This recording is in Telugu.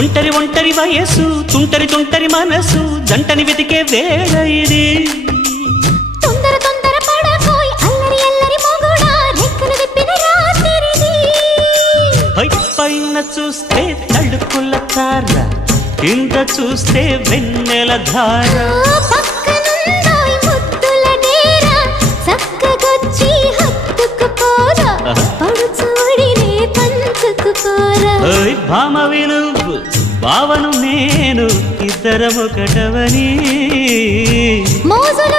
ఒంటరి ఒంటరి వయసు తుంటరి తుంటరి మనసు జంటని వెతికే వేళ ఇది తొందర తొందర పడకోయ్ అల్లరి అల్లరి మొగుడా రెక్కలు విప్పిన రాత్రిది పైన చూస్తే తడుకుల తార కింద చూస్తే వెన్నెల ధార పక్కనుందోయ్ ముద్దుల డేరా చక్కగొచ్చి హత్తుకుపోరా పడుచోడినే పంచుకుపోరా ఓయ్ భామవి నువ్వు భావను నేను ఇద్దరము ఒకటవని మోజులు